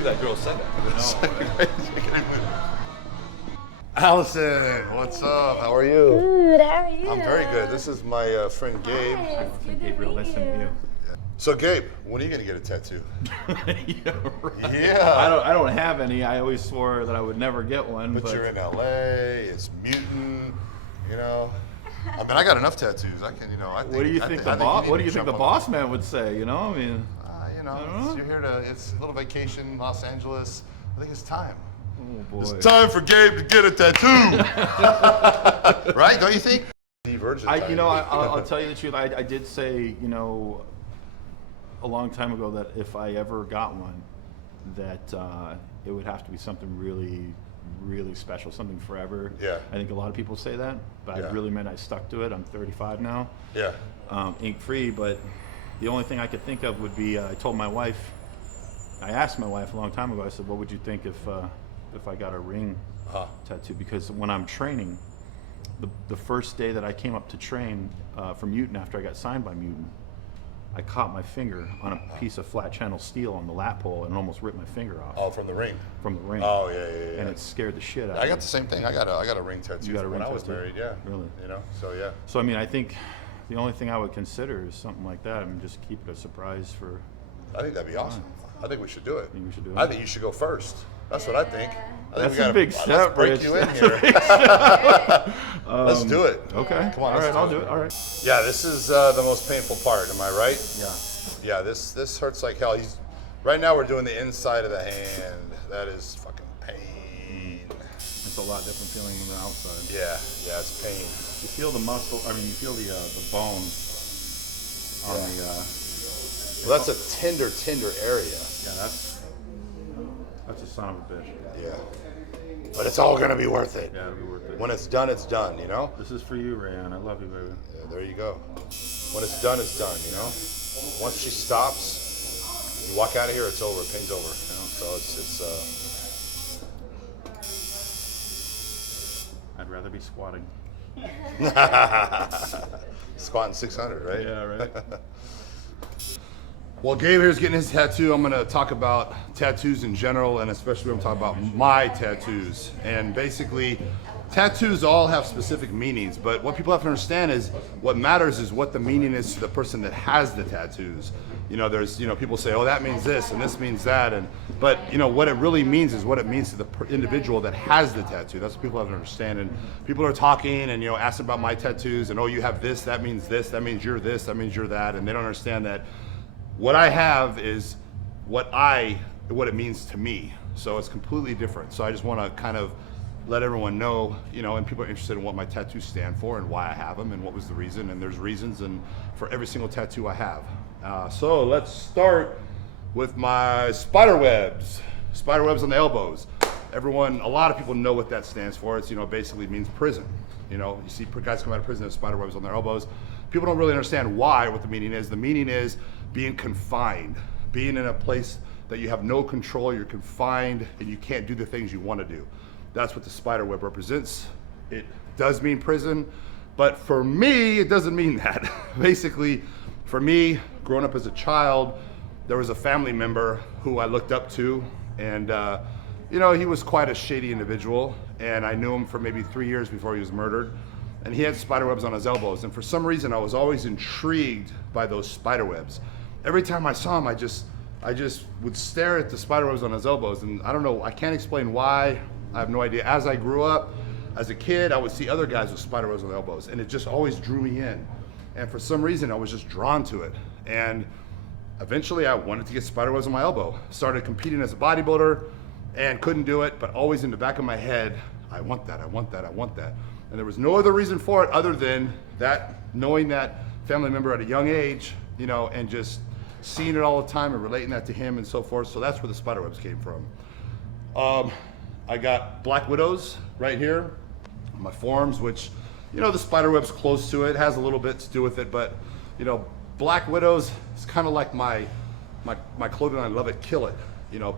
believe that girl said that. Allison, what's up? How are you? Good, how are you? I'm very good. This is my friend Gabe. Hi, it's good to Gabriel, meet nice to meet you. So Gabe, when are you gonna get a tattoo? Yeah, right. Yeah. I don't have any. I always swore that I would never get one. But you're in LA. It's Mutant. You know. I mean, I got enough tattoos. I can, I think. What do you think the boss? What do you think the boss man would say? I mean. You're here to. It's a little vacation, Los Angeles. I think it's time. Oh boy. It's time for Gabe to get a tattoo. Right? Don't you think? I'll tell you the truth. I did say, a long time ago that if I ever got one, that it would have to be something really, really special, something forever. Yeah. I think a lot of people say that, but I really meant I stuck to it. I'm 35 now. Yeah. Ink free, but the only thing I could think of would be I asked my wife a long time ago. I said, "What would you think if I got a ring tattoo?" Because when I'm training, the first day that I came up to train for Mutant after I got signed by Mutant, I caught my finger on a piece of flat channel steel on the lat pole and almost ripped my finger off. Oh, from the ring. From the ring. Oh yeah. And it scared the shit out of me. I got the same thing. I got a ring tattoo You got a when ring I was tattoo? married. Yeah. Really? So yeah. So I mean, I think the only thing I would consider is something like that. I mean, just keep it a surprise for. I think that'd be awesome. I think we should do it. Think we should do it? I think you should go first. That's what I think. That's a big step, Let's break Rich. you in That's here. Let's do it. Okay. Come on. All let's right, do I'll do it. All right. Yeah, this is the most painful part. Am I right? Yeah. Yeah. This hurts like hell. Right now we're doing the inside of the hand. That is fucking pain. It's a lot different feeling than the outside. Yeah, it's pain. You feel the muscle. I mean, you feel the bone on the. Well, that's a tender area. Yeah, that's a son of a bitch. Yeah. But it's all gonna be worth it. Yeah, it'll be worth it. When it's done, it's done, This is for you, Rayanne. I love you, baby. Yeah, there you go. When it's done, it's done, Once she stops, you walk out of here, it's over, pain's over. So I'd rather be squatting. Squatting 600, right? Yeah, right. Well, Gabe here's getting his tattoo. I'm gonna talk about tattoos in general, and especially when I'm talking about my tattoos. And basically, tattoos all have specific meanings, but what people have to understand is what matters is what the meaning is to the person that has the tattoos. There's, people say, oh, that means this and this means that, but what it really means is what it means to the individual that has the tattoo. That's what people have to understand. And people are talking and asking about my tattoos and, oh, you have this, that means you're this, that means you're that, and they don't understand that what I have is what it means to me. So it's completely different. So I just want to kind of let everyone know, and people are interested in what my tattoos stand for and why I have them and what was the reason. And there's reasons and for every single tattoo I have. So let's start with my spider webs. Spider webs on the elbows. A lot of people know what that stands for. It's, basically means prison. You see guys come out of prison with spider webs on their elbows. People don't really understand what the meaning is. The meaning is being confined, being in a place that you have no control, you're confined, and you can't do the things you want to do. That's what the spider web represents. It does mean prison, but for me, it doesn't mean that. Basically, for me, growing up as a child, there was a family member who I looked up to, and he was quite a shady individual, and I knew him for maybe 3 years before he was murdered. And he had spider webs on his elbows, and for some reason I was always intrigued by those spider webs. Every time I saw him, I just would stare at the spider webs on his elbows, and I don't know, I can't explain why. I have no idea. As I grew up, as a kid, I would see other guys with spider webs on their elbows, and it just always drew me in. And for some reason, I was just drawn to it. And eventually, I wanted to get spider webs on my elbow. Started competing as a bodybuilder, and couldn't do it, but always in the back of my head, I want that, I want that, I want that. And there was no other reason for it other than that, knowing that family member at a young age, and just seeing it all the time and relating that to him and so forth. So that's where the spider webs came from. I got black widows right here on my forearms, which, the spider web's close to it, has a little bit to do with it, but, black widows is kind of like my clothing line, love it, kill it.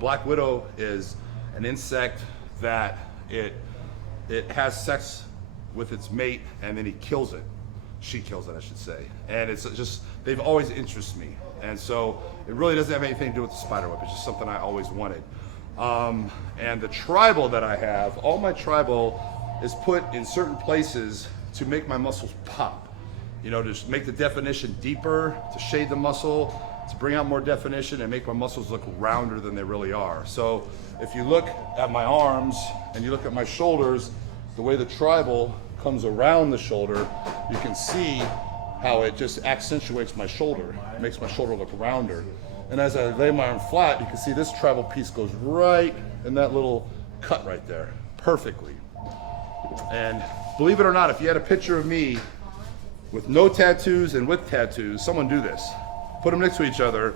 Black widow is an insect that it has sex with its mate and then he kills it. She kills it, I should say. And it's just, they've always interested me. And so it really doesn't have anything to do with the spider web. It's just something I always wanted. And the tribal that I have, all my tribal is put in certain places to make my muscles pop. You know, to just make the definition deeper, to shade the muscle, to bring out more definition and make my muscles look rounder than they really are. So if you look at my arms and you look at my shoulders, the way the tribal comes around the shoulder, you can see how it just accentuates my shoulder. It makes my shoulder look rounder. And as I lay my arm flat, you can see this tribal piece goes right in that little cut right there, perfectly. And believe it or not, if you had a picture of me with no tattoos and with tattoos, someone do this. Put them next to each other.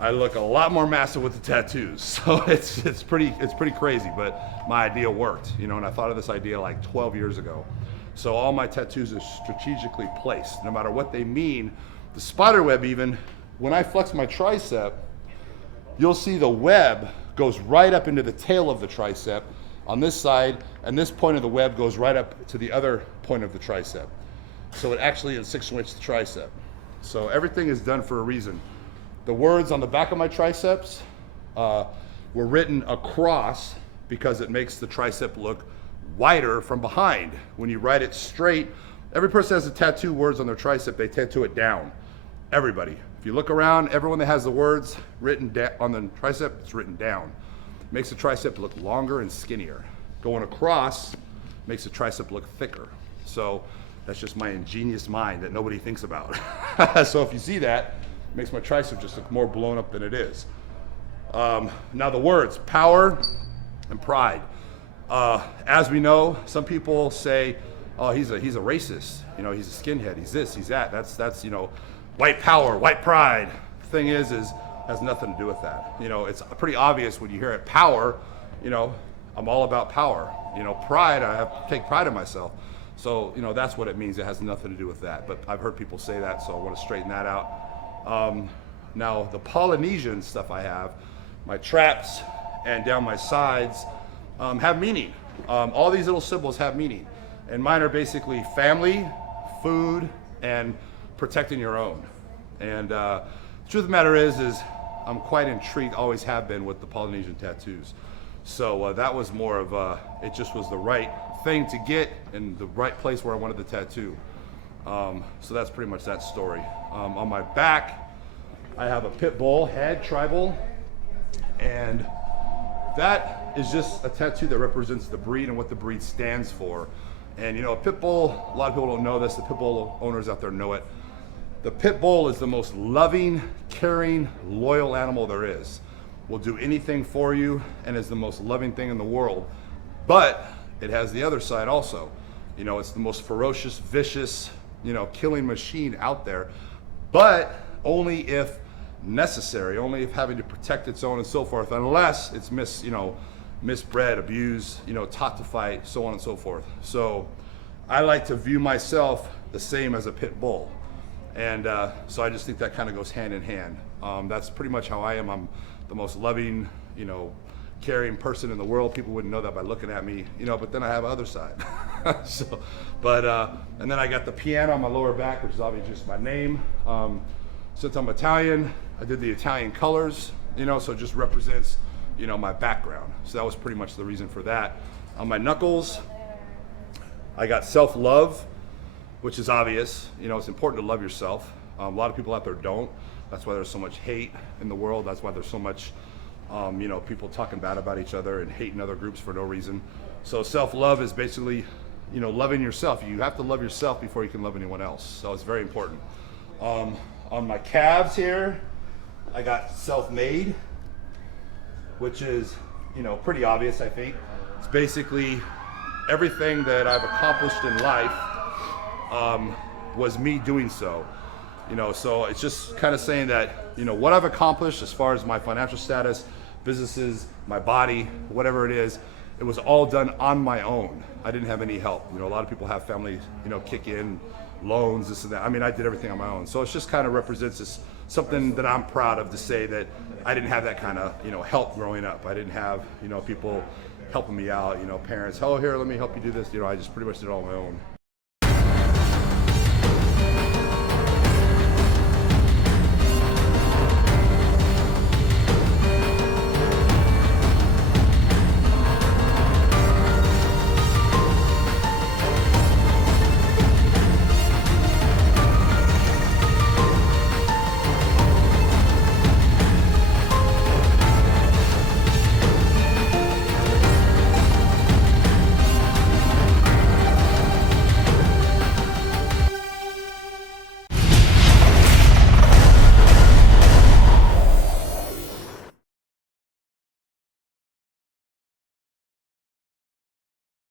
I look a lot more massive with the tattoos. So it's pretty crazy, but my idea worked, you know, and I thought of this idea like 12 years ago. So all my tattoos are strategically placed, no matter what they mean. The spider web even, when I flex my tricep, you'll see the web goes right up into the tail of the tricep on this side, and this point of the web goes right up to the other point of the tricep. So it actually accentuates the tricep. So everything is done for a reason. The words on the back of my triceps were written across because it makes the tricep look wider from behind. When you write it straight, every person has a tattoo words on their tricep, they tattoo it down. Everybody. If you look around, everyone that has the words written on the tricep, it's written down. Makes the tricep look longer and skinnier. Going across makes the tricep look thicker. So that's just my ingenious mind that nobody thinks about. So if you see that, it makes my tricep just look more blown up than it is. Now the words, power and pride. As we know, some people say, oh, he's a racist. You know, he's a skinhead. He's this, he's that. That's you know, white power, white pride. Thing is has nothing to do with that. You know, it's pretty obvious when you hear it. Power, you know, I'm all about power. You know, pride, I have to take pride in myself. So, you know, that's what it means. It has nothing to do with that. But I've heard people say that, so I want to straighten that out. Now, the Polynesian stuff I have, my traps and down my sides have meaning. All these little symbols have meaning. And mine are basically family, food, and protecting your own. And the truth of the matter is I'm quite intrigued, always have been, with the Polynesian tattoos. So that was more of it just was the right thing to get in the right place where I wanted the tattoo. So that's pretty much that story. On my back, I have a pit bull head tribal, and that is just a tattoo that represents the breed and what the breed stands for. And you know, a pit bull, a lot of people don't know this, the pit bull owners out there know it. The pit bull is the most loving, caring, loyal animal there is. Will do anything for you and is the most loving thing in the world. But it has the other side also. You know, it's the most ferocious, vicious, you know, killing machine out there. But only if necessary, only if having to protect its own and so forth, unless it's misbred, abused, you know, taught to fight, so on and so forth. So I like to view myself the same as a pit bull. And so I just think that kind of goes hand in hand. That's pretty much how I am. I'm the most loving, you know, caring person in the world. People wouldn't know that by looking at me, you know, but then I have other side. And then I got the piano on my lower back, which is obviously just my name. Since I'm Italian, I did the Italian colors, you know, so it just represents, you know, my background. So that was pretty much the reason for that. On my knuckles, I got self-love, which is obvious. You know, it's important to love yourself. A lot of people out there don't. That's why there's so much hate in the world. That's why there's so much, you know, people talking bad about each other and hating other groups for no reason. So self-love is basically, you know, loving yourself. You have to love yourself before you can love anyone else. So it's very important. On my calves here, I got self-made, which is, you know, pretty obvious, I think. It's basically everything that I've accomplished in life was me doing so. You know, so it's just kind of saying that, you know, what I've accomplished as far as my financial status, businesses, my body, whatever it is, it was all done on my own. I didn't have any help. You know, a lot of people have family, you know, kick in, loans, this and that. I mean, I did everything on my own. So it just kind of represents this, something that I'm proud of, to say that I didn't have that kind of, you know, help growing up. I didn't have, you know, people helping me out, you know, parents, oh, here, let me help you do this. You know, I just pretty much did it all on my own.